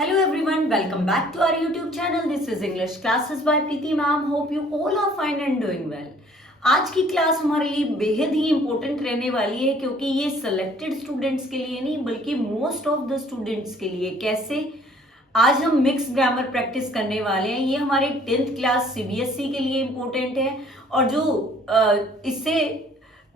Hello everyone, welcome back to our YouTube channel. This is English classes by Preeti ma'am. Hope you all are fine and doing well. आज की class हमारे लिए बेहद ही important रहने वाली है क्योंकि ये सेलेक्टेड स्टूडेंट्स के लिए नहीं बल्कि मोस्ट ऑफ द स्टूडेंट्स के लिए। कैसे? आज हम मिक्स ग्रामर प्रैक्टिस करने वाले हैं। ये हमारे 10th क्लास सीबीएसई के लिए इम्पोर्टेंट है और इससे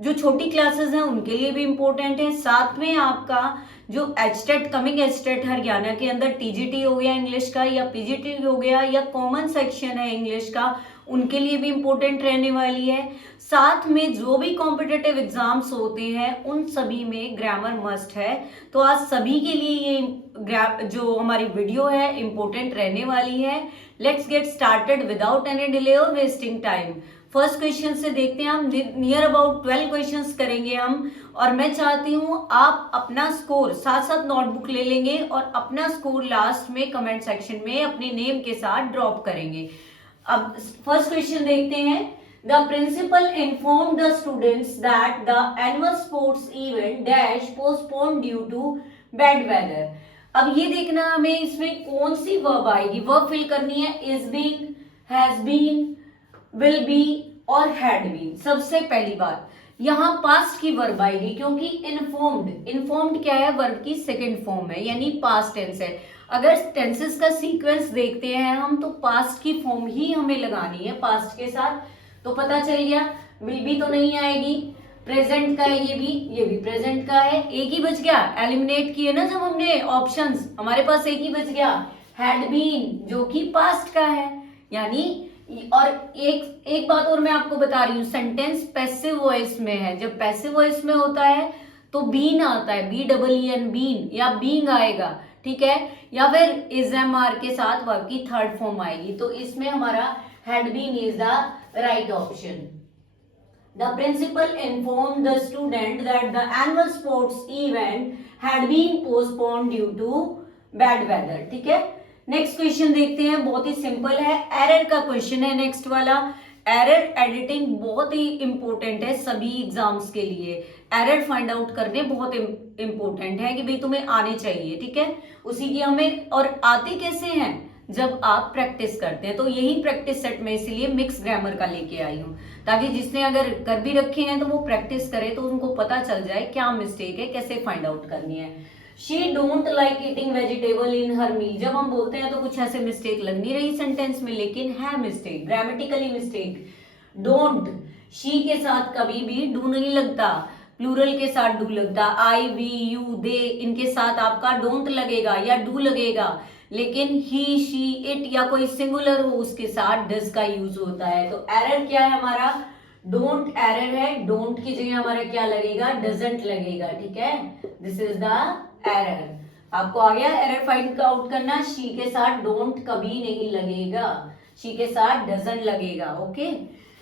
जो छोटी क्लासेस हैं उनके लिए भी इम्पोर्टेंट है। साथ में आपका जो एचटेट कमिंग एचटेट हरियाणा के अंदर टीजीटी हो गया इंग्लिश का या पीजीटी हो गया या कॉमन सेक्शन है इंग्लिश का, उनके लिए भी इम्पोर्टेंट रहने वाली है। साथ में जो भी कॉम्पिटिटिव एग्जाम्स होते हैं उन सभी में ग्रामर मस्ट है। तो आज सभी के लिए ये जो हमारी वीडियो है इम्पोर्टेंट रहने वाली है। Let's get started without any delay और वेस्टिंग टाइम। फर्स्ट क्वेश्चन से देखते हैं। हम नियर अबाउट 12 क्वेश्चंस करेंगे हम, और मैं चाहती हूं आप अपना स्कोर साथ साथ नोटबुक ले लेंगे और अपना स्कोर लास्ट में कमेंट सेक्शन में अपने नेम के साथ ड्रॉप करेंगे। अब फर्स्ट क्वेश्चन देखते हैं। The principal inform the students that the annual sports event dash postpone due to bad weather. अब ये देखना हमें इसमें कौन सी वर्ब आएगी। वर्ब फिल करनी है is been, has been, will be और हैड बीन। सबसे पहली बात यहाँ पास्ट की वर्ब आएगी क्योंकि इन्फॉर्म्ड क्या है, वर्ब की सेकंड फॉर्म है यानी पास्ट टेंस है। अगर टेंसेस का सीक्वेंस देखते हैं हम तो पास्ट की फॉर्म ही हमें लगानी है पास्ट के साथ। तो पता चल गया विल बी तो नहीं आएगी, प्रेजेंट का है ये भी प्रेजेंट का है। एक ही बच गया, एलिमिनेट किए ना जब हमने ऑप्शंस, हमारे पास एक ही बच गया हैड बीन जो कि पास्ट का है यानी। और एक बात और मैं आपको बता रही हूँ, सेंटेंस पैसिव वॉइस में है। जब पैसिव वॉइस में होता है तो बीन आता है, BEEN बीन या बीइंग आएगा, ठीक है, या फिर इज एम आर के साथ वर्ब की थर्ड फॉर्म आएगी। तो इसमें हमारा had been is the right option. The principal inform the student that the annual sports event had been postpone due to bad weather, ठीक है। नेक्स्ट क्वेश्चन देखते हैं, बहुत ही सिंपल है, एरर का क्वेश्चन है नेक्स्ट वाला। एरर एडिटिंग बहुत ही इंपॉर्टेंट है सभी एग्जाम्स के लिए। एरर फाइंड आउट करने बहुत इंपॉर्टेंट है कि भाई तुम्हें आने चाहिए, ठीक है। उसी की हमें, और आते कैसे हैं जब आप प्रैक्टिस करते हैं। तो यही प्रैक्टिस सेट में इसीलिए मिक्स ग्रामर का लेके आई हूँ ताकि जिसने अगर कर भी रखे हैं तो वो प्रैक्टिस करे तो उनको पता चल जाए क्या मिस्टेक है, कैसे फाइंड आउट करनी है। She don't like eating vegetable in her meal। जब हम बोलते हैं तो कुछ ऐसे मिस्टेक लग नहीं रही सेंटेंस में, लेकिन है mistake, grammatically mistake. Don't, she के साथ कभी भी डू नहीं लगता, प्लूरल के साथ डू लगता। आई, वी, यू, दे, इनके साथ आपका डोंट लगेगा या डू लगेगा, लेकिन ही, शी, इट या कोई सिंगुलर हो उसके साथ डज का यूज होता है। तो एरर क्या है हमारा, डोंट एरर है। डोंट की जगह हमारा क्या लगेगा, डजंट लगेगा, ठीक है। This is the error. आपको आ गया एरर फाइंड आउट करना। शी के साथ डोंट कभी नहीं लगेगा, शी के साथ डजंट लगेगा, ओके।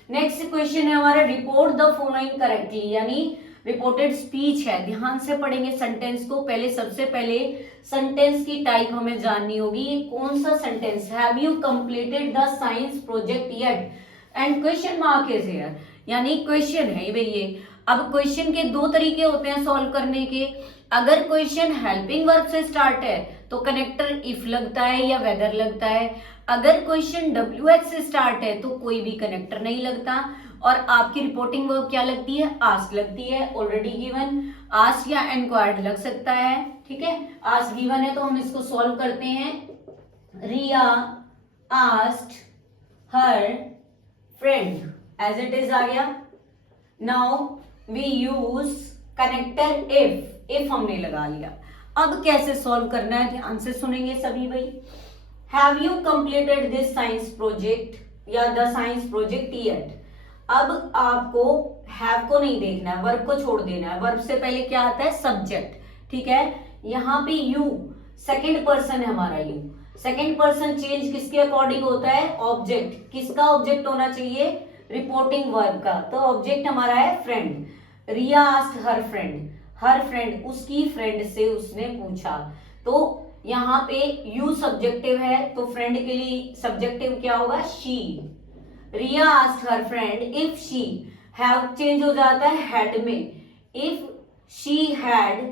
नेक्स्ट क्वेश्चन है हमारा, रिपोर्ट द फॉलोइंग करेक्टली, यानी रिपोर्टेड स्पीच है। ध्यान से पढ़ेंगे सेंटेंस को। सबसे पहले सेंटेंस की टाइप हमें जाननी होगी। ये कौन सा sentence, have you completed the science project yet, and question mark is here, यानी क्वेश्चन है भाई ये। अब क्वेश्चन के दो तरीके होते हैं सॉल्व करने के। अगर क्वेश्चन हेल्पिंग वर्ब से स्टार्ट है तो कनेक्टर इफ लगता है या वेदर लगता है। अगर क्वेश्चन WH से स्टार्ट है तो कोई भी कनेक्टर नहीं लगता। और आपकी रिपोर्टिंग वर्ब क्या लगती है, आस्क लगती है, ऑलरेडी गिवन। आस्क या एनक्वायर्ड लग सकता है, ठीक है। आस्क गिवन है तो हम इसको सॉल्व करते हैं। Riya asked her friend, as it is आ गया। Now we use connector if हमने लगा लिया। अब कैसे सॉल्व करना है, ध्यान से सुनेंगे सभी भाई। Have you completed this science project या द साइंस प्रोजेक्ट येट। अब आपको हैव को नहीं देखना है, वर्ब को छोड़ देना है। वर्ब से पहले क्या आता है, सब्जेक्ट, ठीक है। यहाँ पे यू सेकेंड पर्सन है हमारा। यू सेकेंड पर्सन चेंज किसके अकॉर्डिंग होता है, ऑब्जेक्ट। किसका ऑब्जेक्ट होना चाहिए, रिपोर्टिंग वर्ब का। तो ऑब्जेक्ट हमारा है friend. Riya asked her friend, her friend उसकी फ्रेंड से उसने पूछा। तो यहाँ पे यू सब्जेक्टिव है तो फ्रेंड के लिए सब्जेक्टिव क्या होगा, she. Riya asked her friend if she, have change हो जाता है हैड में, if she had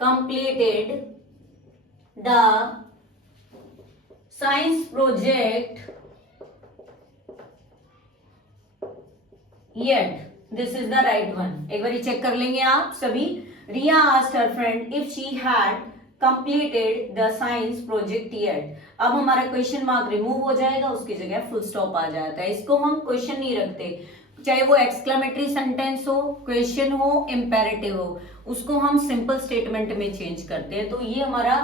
completed the science project yet, this is the right one. एक बार चेक कर लेंगे आप सभी। Riya asked her friend if she had completed the science project yet. अब हमारा क्वेश्चन मार्क रिमूव हो जाएगा, उसकी जगह फुल स्टॉप आ जाता है। इसको हम क्वेश्चन नहीं रखते, चाहे वो एक्सक्लेमेटरी सेंटेंस हो, क्वेश्चन हो, इंपेरेटिव हो, उसको हम सिंपल स्टेटमेंट में चेंज करते हैं। तो ये हमारा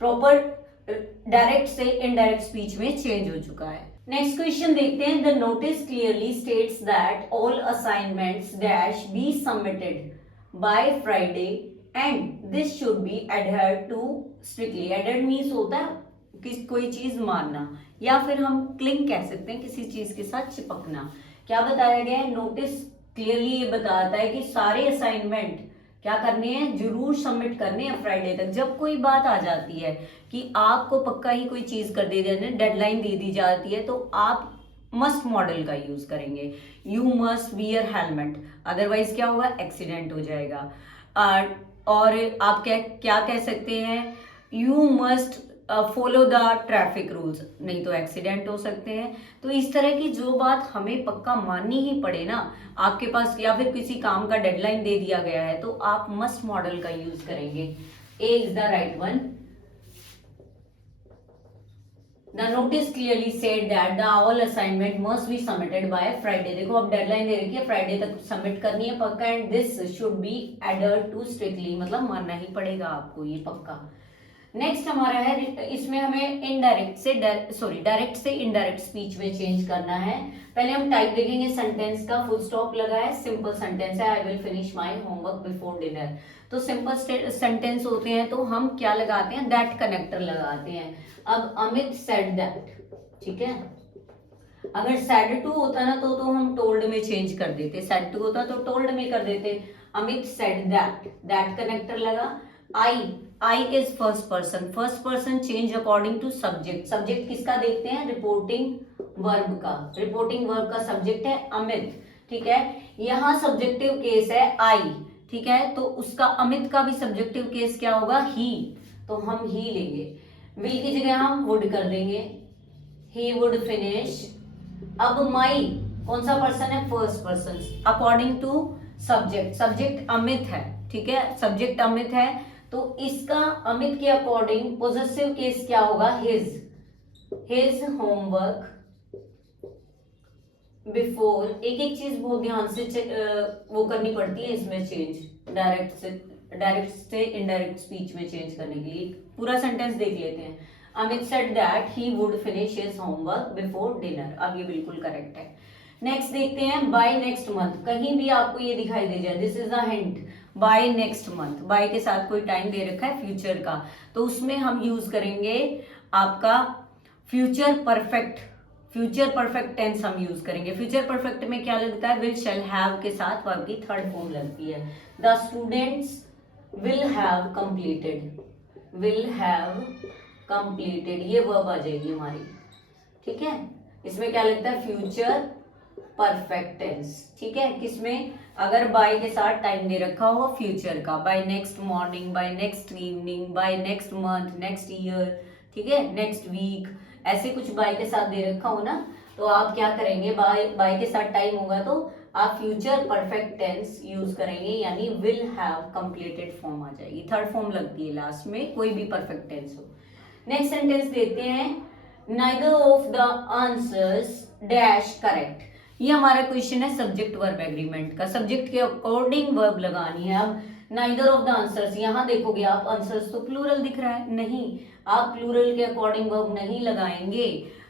प्रॉपर डायरेक्ट से इनडायरेक्ट स्पीच में चेंज हो चुका है। नेक्स्ट क्वेश्चन देखते हैं। The notice clearly states that all assignments dash be submitted by Friday and this should be adhered to strictly. Adhered means होता है कि कोई चीज मानना, या फिर हम क्लिंग कह सकते हैं, किसी चीज के साथ चिपकना। क्या बताया गया है? नोटिस क्लियरली ये बताता है कि सारे असाइनमेंट क्या करने हैं, जरूर सबमिट करने हैं फ्राइडे तक। जब कोई बात आ जाती है कि आपको पक्का ही कोई चीज कर दी जाती है, डेडलाइन दे दी जाती है, तो आप मस्ट मॉडल का यूज करेंगे। You must wear helmet, otherwise क्या होगा, एक्सीडेंट हो जाएगा। और आप क्या कह सकते हैं, you must follow the traffic rules, नहीं तो एक्सीडेंट हो सकते हैं। तो इस तरह की जो बात हमें पक्का माननी ही पड़े ना, आपके पास या फिर किसी काम का डेडलाइन दे दिया गया है, तो आप मस्ट मॉडल का यूज करेंगे। A is the right one. The notice clearly said that the all assignment must be submitted by Friday। देखो अब डेडलाइन दे रखी है, फ्राइडे तक सबमिट करनी है पक्का। And this should B adhered to strictly, मतलब मानना ही पड़ेगा आपको ये पक्का। नेक्स्ट हमारा है, इसमें हमें इनडायरेक्ट से डायरेक्ट से इनडायरेक्ट स्पीच में चेंज करना है। पहले हम टाइप देखेंगे सेंटेंस का, फुल स्टॉप लगा है, सिंपल सेंटेंस है, I will finish my homework before dinner. तो सिंपल सेंटेंस होते हैं तो हम क्या लगाते हैं, दैट कनेक्टर लगाते हैं। अब अमित सेड दैट, ठीक है। अगर सेड टू होता ना तो हम टोल्ड में चेंज कर देते, सेड टू होता तो टोल्ड में कर देते। Amit said that, that connector लगा। I is first person change according to subject. Subject किसका देखते हैं, रिपोर्टिंग वर्ब का। रिपोर्टिंग वर्ब का सब्जेक्ट है अमित, ठीक है। यहाँ सब्जेक्टिव केस है आई, ठीक है, तो उसका अमित का भी सब्जेक्टिव केस क्या होगा, ही, तो हम ही लेंगे। विल की जगह हम वुड कर देंगे, ही वुड फिनिश। अब माई कौन सा पर्सन है, first person, according to subject. Subject Amit है, ठीक है, सब्जेक्ट अमित है, तो इसका अमित के अकॉर्डिंग पोजेसिव केस क्या होगा, हिज होमवर्क बिफोर। एक एक चीज बहुत ध्यान से वो करनी पड़ती है इसमें चेंज, डायरेक्ट से इनडायरेक्ट स्पीच में चेंज करने के लिए। पूरा सेंटेंस देख लेते हैं। Amit said that he would finish his homework before dinner. अब ये बिल्कुल करेक्ट है। नेक्स्ट देखते हैं, बाय नेक्स्ट मंथ। कहीं भी आपको ये दिखाई दे जाए, this is the hint, by next month, by के साथ कोई टाइम दे रखा है फ्यूचर का, तो उसमें हम यूज करेंगे आपका फ्यूचर परफेक्ट टेंस हम यूज करेंगे। फ्यूचर परफेक्ट में क्या लगता है, विल, शैल, हैव के साथ वर्ब की थर्ड फॉर्म लगती है। The students will have completed, ये वर्ब आ जाएगी हमारी, ठीक है। इसमें क्या लगता है, फ्यूचर परफेक्ट टेंस, ठीक है। किसमें, अगर बाय के साथ टाइम दे रखा हो फ्यूचर का, by next morning, by next evening, by next month, next year, ठीक है, नेक्स्ट वीक, ऐसे कुछ बाय के साथ दे रखा हो ना, तो आप क्या करेंगे, बाय के साथ टाइम होगा तो आप फ्यूचर परफेक्ट टेंस यूज करेंगे, यानी विल हैव कंप्लीटेड फॉर्म आ जाएगी, थर्ड फॉर्म लगती है लास्ट में, कोई भी परफेक्ट टेंस हो। नेक्स्ट सेंटेंस देते हैं, neither of the answers dash correct. ये हमारा क्वेश्चन है सब्जेक्ट वर्ब एग्रीमेंट का, सब्जेक्ट के अकॉर्डिंग वर्ब लगानी है। अब नाइदर ऑफ द आंसर्स, यहाँ देखोगे आप, आंसर्स तो प्लूरल दिख रहा है, नहीं, आप प्लूरल के अकॉर्डिंग वर्ब नहीं लगाएंगे।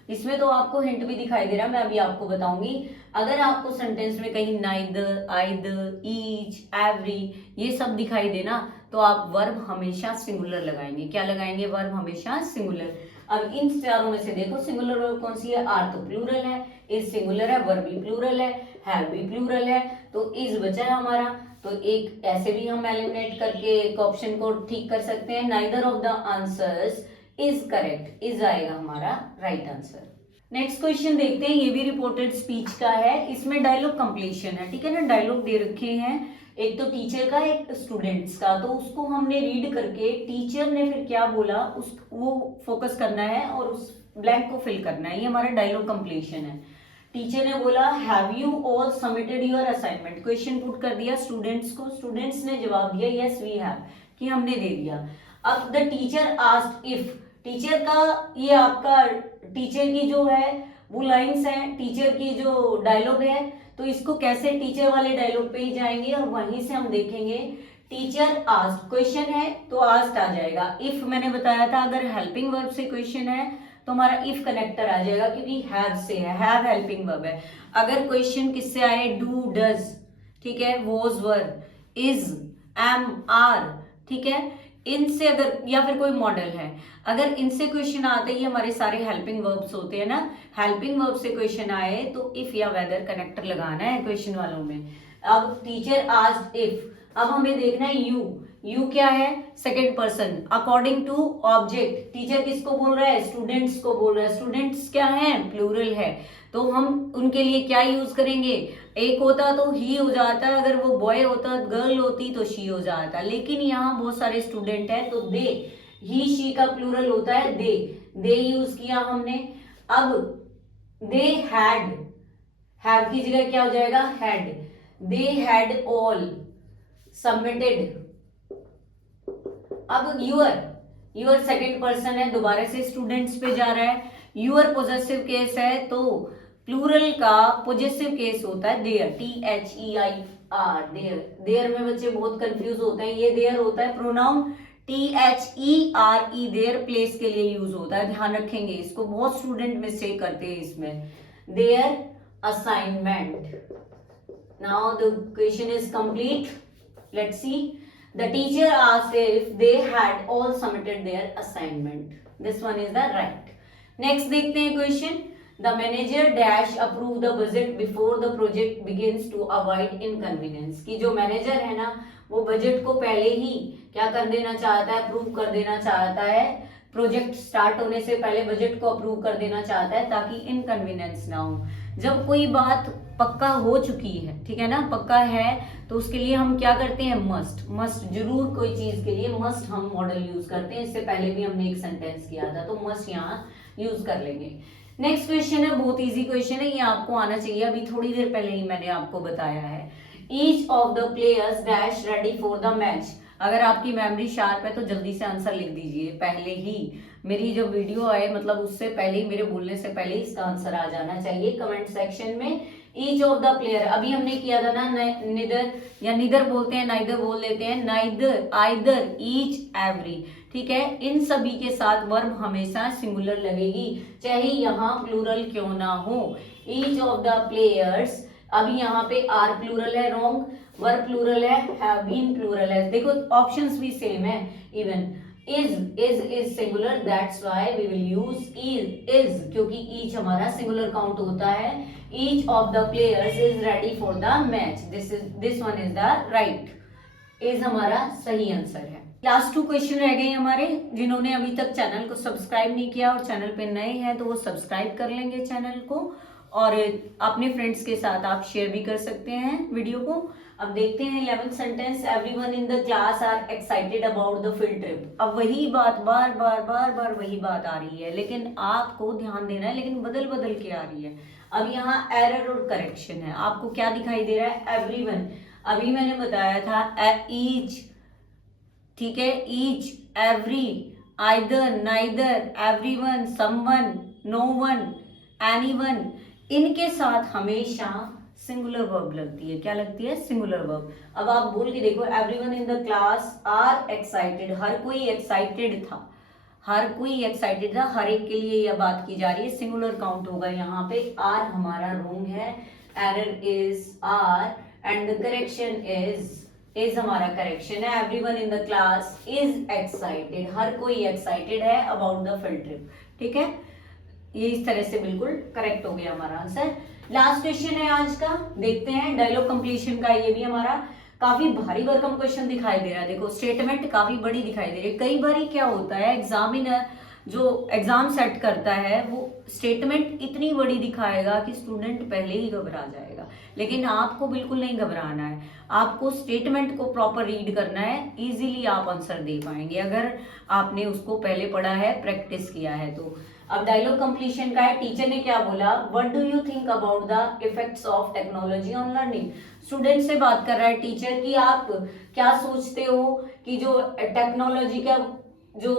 इसमें तो आपको हिंट भी दिखाई दे रहा है, मैं अभी आपको बताऊंगी। अगर आपको सेंटेंस में कहीं नाइदर, आइदर, ईच, एवरी ये सब दिखाई देना, तो आप वर्ब हमेशा सिंगुलर लगाएंगे। क्या लगाएंगे, वर्ब हमेशा सिंगुलर। अब इन चारों में से देखो सिंगुलर वर्ब कौन सी है, आर तो प्लूरल है, इज सिंगुलर है, वर्ब भी प्लूरल है, हैव भी प्लूरल है, तो इज बचा है हमारा। तो एक ऐसे भी हम एलिमिनेट करके एक ऑप्शन को ठीक कर सकते हैं, neither of the answers is correct, is आएगा हमारा राइट आंसर। नेक्स्ट क्वेश्चन देखते हैं, ये भी रिपोर्टेड स्पीच का है, इसमें डायलॉग कंप्लीशन है, ठीक है ना। डायलॉग दे रखे हैं, एक तो टीचर का, एक स्टूडेंट्स का। तो उसको हमने रीड करके टीचर ने फिर क्या बोला उस वो फोकस करना है और उस ब्लैंक को फिल करना है। ये हमारा डायलॉग कंप्लीशन है। टीचर ने बोला have you all submitted your assignment, question put कर दिया स्टूडेंट्स को, स्टूडेंट्स ने जवाब दिया यस वी हैव, कि हमने दे दिया। अब the teacher asked if, teacher का ये आपका टीचर की जो है वो लाइंस है, टीचर की जो डायलॉग है, तो इसको कैसे टीचर वाले डायलॉग पे ही जाएंगे और वहीं से हम देखेंगे। टीचर आस्क्ड, क्वेश्चन है तो आस्क्ड आ जाएगा। इफ मैंने बताया था अगर हेल्पिंग वर्ब से क्वेश्चन है तो हमारा इफ कनेक्टर आ जाएगा क्योंकि हैव से है, हैव हेल्पिंग वर्ब है। अगर क्वेश्चन किससे आए, डू, डज, ठीक है, was, were, is, am, are, ठीक है, इनसे अगर, या फिर कोई मॉडल है, अगर इनसे क्वेश्चन आते ही हमारे सारे हेल्पिंग वर्ब्स होते हैं ना, हेल्पिंग वर्ब से क्वेश्चन आए तो इफ या वेदर कनेक्टर लगाना है क्वेश्चन वालों में। अब टीचर आस्क्ड इफ, अब हमें देखना है यू, यू क्या है, second person, according to object, teacher किसको बोल रहा है, स्टूडेंट्स को बोल रहा है, स्टूडेंट्स क्या है, प्लूरल है, तो हम उनके लिए क्या यूज करेंगे, एक होता तो ही हो जाता, अगर वो बॉय होता, गर्ल होती तो शी हो जाता, लेकिन यहाँ बहुत सारे स्टूडेंट है तो दे, ही शी का प्लूरल होता है दे यूज किया हमने। अब दे हैव की जगह क्या हो जाएगा, had, they had all submitted. अब यूअर सेकंड पर्सन है, दोबारा से स्टूडेंट्स पे जा रहा है। यूअर पॉजेसिव केस है तो प्लूरल का पॉजेसिव केस होता है देयर, THEIR, देयर में बच्चे बहुत कंफ्यूज होते हैं, ये देयर होता है प्रोनाउन, THERE देयर प्लेस के लिए यूज होता है, ध्यान रखेंगे इसको, बहुत स्टूडेंट मिस्टेक करते हैं इसमें। Their assignment, now the question is complete, let's see. The teacher asked if they had all submitted their assignment. This one is the right. Next देखते हैं question. The manager dash approve the budget before the project begins to avoid inconvenience. कि जो manager है ना वो budget को पहले ही क्या कर देना चाहता है, अप्रूव कर देना चाहता है, प्रोजेक्ट स्टार्ट होने से पहले बजट को अप्रूव कर देना चाहता है ताकि इनकन्वीनियंस ना हो। जब कोई बात पक्का हो चुकी है, ठीक है ना, पक्का है, तो उसके लिए हम क्या करते हैं, मस्ट जरूर, कोई चीज के लिए मस्ट हम मॉडल यूज करते हैं। इससे पहले भी हमने एक सेंटेंस किया था तो मस्ट यहाँ यूज कर लेंगे। नेक्स्ट क्वेश्चन है, बहुत इजी क्वेश्चन है, ये आपको आना चाहिए, अभी थोड़ी देर पहले ही मैंने आपको बताया है। Each of the players dash ready for the match. अगर आपकी मेमोरी शार्प है तो जल्दी से आंसर लिख दीजिए, पहले ही मेरी जो वीडियो आए मतलब उससे पहले ही, मेरे बोलने से पहले ही इसका आंसर आ जाना चाहिए कमेंट सेक्शन में। ईच ऑफ द प्लेयर, अभी हमने किया था ना, निदर या निदर बोलते हैं, नाइदर बोल लेते हैं, नाइदर, आइदर, ईच, एवरी, ठीक है, इन सभी के साथ वर्ब हमेशा सिंगुलर लगेगी, चाहे यहाँ प्लूरल क्यों ना हो। ईच ऑफ द प्लेयर्स, अभी यहाँ पे आर प्लूरल है, रॉन्ग, वर्ब प्लूरल है, हैव बीन प्लूरल है, देखो ऑप्शंस भी सेम है, even is singular, that's why we will use is क्योंकि each हमारा सिंगुलर काउंट होता है। each of the players is ready for the match, this one is the right, is हमारा सही आंसर है। लास्ट 2 क्वेश्चन रह गए हमारे, जिन्होंने अभी तक चैनल को सब्सक्राइब नहीं किया और चैनल पे नए हैं तो वो सब्सक्राइब कर लेंगे चैनल को, और अपने फ्रेंड्स के साथ आप शेयर भी कर सकते हैं वीडियो को। अब देखते हैं 11th sentence, everyone in the class are excited about the field trip. अब वही बात बार बार वही बात आ रही है, लेकिन आपको ध्यान देना है, लेकिन बदल के आ रही है। अब यहाँ एरर और करेक्शन है, आपको क्या दिखाई दे रहा है, एवरीवन, अभी मैंने बताया था ईच, ठीक है, each, every, either, neither, everyone, someone, known, anyone, इनके साथ हमेशा सिंगुलर वर्ब लगती है, क्या लगती है, सिंगुलर वर्ब। अब आप बोल के देखो, everyone in the class are excited, हर कोई एक्साइटेड था, हर कोई एक्साइटेड था, हर एक के लिए यह बात की जा रही है, सिंगुलर काउंट होगा यहाँ पे, आर हमारा रॉन्ग है, error is R and the correction is हमारा करेक्शन है। Everyone in the class is excited, हर कोई एक्साइटेड है अबाउट द फील्ड ट्रिप, ठीक है, ये इस तरह से बिल्कुल करेक्ट हो गया हमारा आंसर। लास्ट क्वेश्चन है आज का, देखते हैं डायलॉग कंप्लीशन का, ये भी हमारा काफी भारी भरकम क्वेश्चन दिखाई दे रहा है। देखो स्टेटमेंट काफी बड़ी दिखाई दे रही है, कई बार क्या होता है एग्जामिनर जो एग्जाम सेट करता है वो स्टेटमेंट इतनी बड़ी दिखाएगा कि स्टूडेंट पहले ही घबरा जाएगा, लेकिन आपको बिल्कुल नहीं घबराना है। आपको स्टेटमेंट को प्रॉपर रीड करना है, इजीली आप आंसर दे पाएंगे अगर आपने उसको पहले पढ़ा है, प्रैक्टिस किया है तो। अब डायलॉग कंप्लीशन का है। टेचर ने क्या बोला, what do you think about the effects of technology on learning. Student से बात कर रहा है टीचर कि आप क्या सोचते हो कि जो टेक्नोलॉजी का जो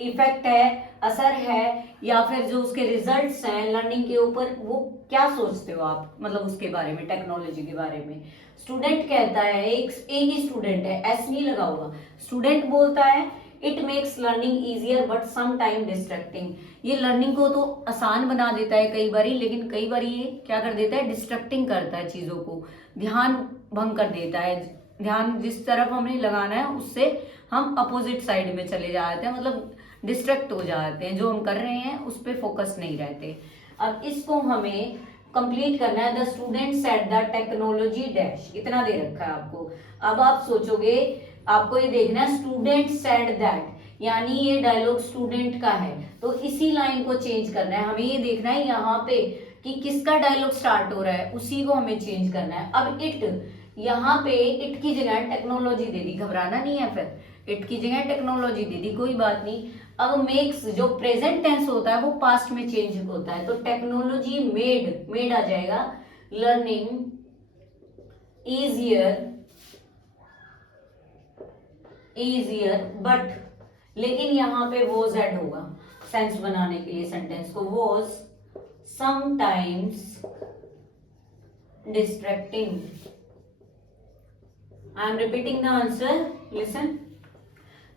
इफेक्ट है, असर है, या फिर जो उसके रिजल्ट्स हैं लर्निंग के ऊपर, वो क्या सोचते हो आप, मतलब उसके बारे में, टेक्नोलॉजी के बारे में। स्टूडेंट कहता है, एक ही स्टूडेंट है, एस नहीं लगा होगा। स्टूडेंट बोलता है it makes learning easier but some time distracting. ये लर्निंग को तो आसान बना देता है कई बारी, लेकिन कई बारी ये क्या कर देता है, डिस्ट्रैक्टिंग करता है चीजों को, ध्यान भंग कर देता है। ध्यान जिस तरफ हमें लगाना है उससे हम अपोजिट साइड में चले जाते हैं, मतलब डिस्ट्रैक्ट हो जाते हैं, जो हम कर रहे हैं उस पर फोकस नहीं रहते। अब इसको हमें कंप्लीट करना है। The student said the technology dash, इतना दे रखा है आपको। अब आप सोचोगे, आपको ये देखना है स्टूडेंट सेड दैट, यानी ये डायलॉग स्टूडेंट का है, तो इसी लाइन को चेंज करना है। हमें ये देखना है यहाँ पे कि किसका डायलॉग स्टार्ट हो रहा है, उसी को हमें चेंज करना है। अब इट, यहाँ पे इट की जगह टेक्नोलॉजी दे दी, घबराना नहीं है, फिर इट की जगह टेक्नोलॉजी दे दी, कोई बात नहीं। अब मेक्स, जो प्रेजेंट टेंस होता है वो पास्ट में चेंज होता है, तो टेक्नोलॉजी मेड आ जाएगा लर्निंग इजियर बट, लेकिन यहाँ पे वॉज ऐड होगा सेंस बनाने के लिए सेंटेंस को, was sometimes distracting. I am repeating the answer. Listen.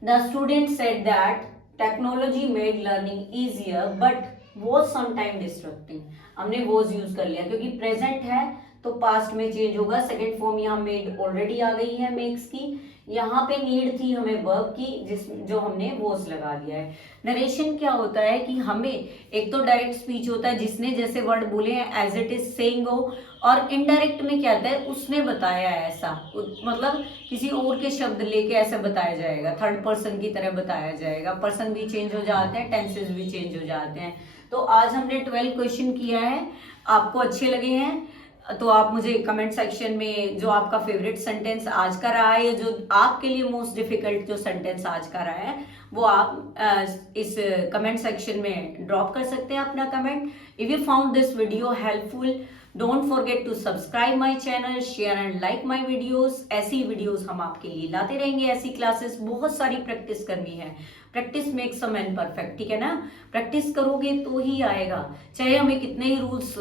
The student said that technology made learning easier but was sometimes distracting. हमने was यूज कर लिया क्योंकि प्रेजेंट है तो पास्ट में चेंज होगा। सेकेंड फॉर्म यहाँ मेड ऑलरेडी आ गई है मेक्स की, यहाँ पे नीड थी हमें वर्ब की, जो हमने वॉज लगा दिया है। नरेशन क्या होता है कि हमें एक तो डायरेक्ट स्पीच होता है जिसने जैसे वर्ड बोले हैं एज इट इज सेइंग हो, और इनडायरेक्ट में क्या होता है उसने बताया है ऐसा, मतलब किसी और के शब्द लेके ऐसे बताया जाएगा, थर्ड पर्सन की तरह बताया जाएगा, पर्सन भी चेंज हो जाते हैं, टेंसेस भी चेंज हो जाते हैं। तो आज हमने 12 क्वेश्चन किया है, आपको अच्छे लगे हैं तो आप मुझे कमेंट सेक्शन में जो आपका फेवरेट सेंटेंस आज का रहा है, जो आपके लिए मोस्ट डिफिकल्ट जो सेंटेंस आज का रहा है, वो आप इस कमेंट सेक्शन में ड्रॉप कर सकते हैं अपना comment. If you found this video helpful, don't forget to subscribe my channel, share and like my videos. ऐसी वीडियोस हम आपके लिए लाते रहेंगे, ऐसी क्लासेस, बहुत सारी प्रैक्टिस करनी है। Practice makes a man perfect, ठीक है ना। प्रैक्टिस करोगे तो ही आएगा, चाहे हमें कितने ही रूल्स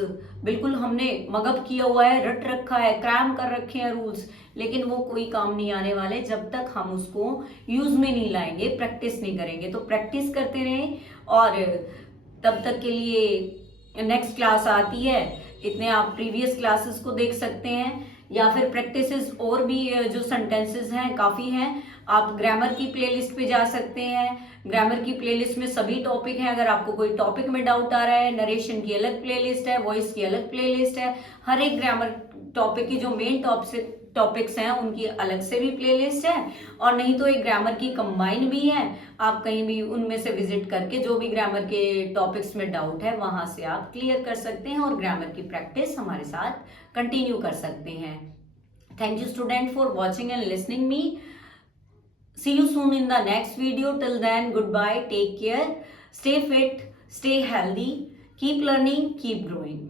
बिल्कुल हमने मगअप किया हुआ है, रट रखा है, क्रैम कर रखे हैं रूल्स, लेकिन वो कोई काम नहीं आने वाले जब तक हम उसको यूज में नहीं लाएंगे, प्रैक्टिस नहीं करेंगे। तो प्रैक्टिस करते रहें, और तब तक के लिए नेक्स्ट क्लास आती है, इतने आप प्रीवियस क्लासेस को देख सकते हैं, या फिर प्रैक्टिसेस और भी जो सेंटेंसेस हैं काफ़ी हैं। आप ग्रामर की प्लेलिस्ट पे जा सकते हैं, ग्रामर की प्लेलिस्ट में सभी टॉपिक हैं। अगर आपको कोई टॉपिक में डाउट आ रहा है, नरेशन की अलग प्लेलिस्ट है, वॉइस की अलग प्लेलिस्ट है, हर एक ग्रामर टॉपिक की जो मेन टॉपिक्स हैं उनकी अलग से भी प्लेलिस्ट है, और नहीं तो एक ग्रामर की कंबाइन भी है। आप कहीं भी उनमें से विजिट करके जो भी ग्रामर के टॉपिक्स में डाउट है वहां से आप क्लियर कर सकते हैं, और ग्रामर की प्रैक्टिस हमारे साथ कंटिन्यू कर सकते हैं। Thank you student for watching and listening me. See you soon in the next video. Till then, goodbye, take care, stay fit, stay healthy, keep learning, keep growing.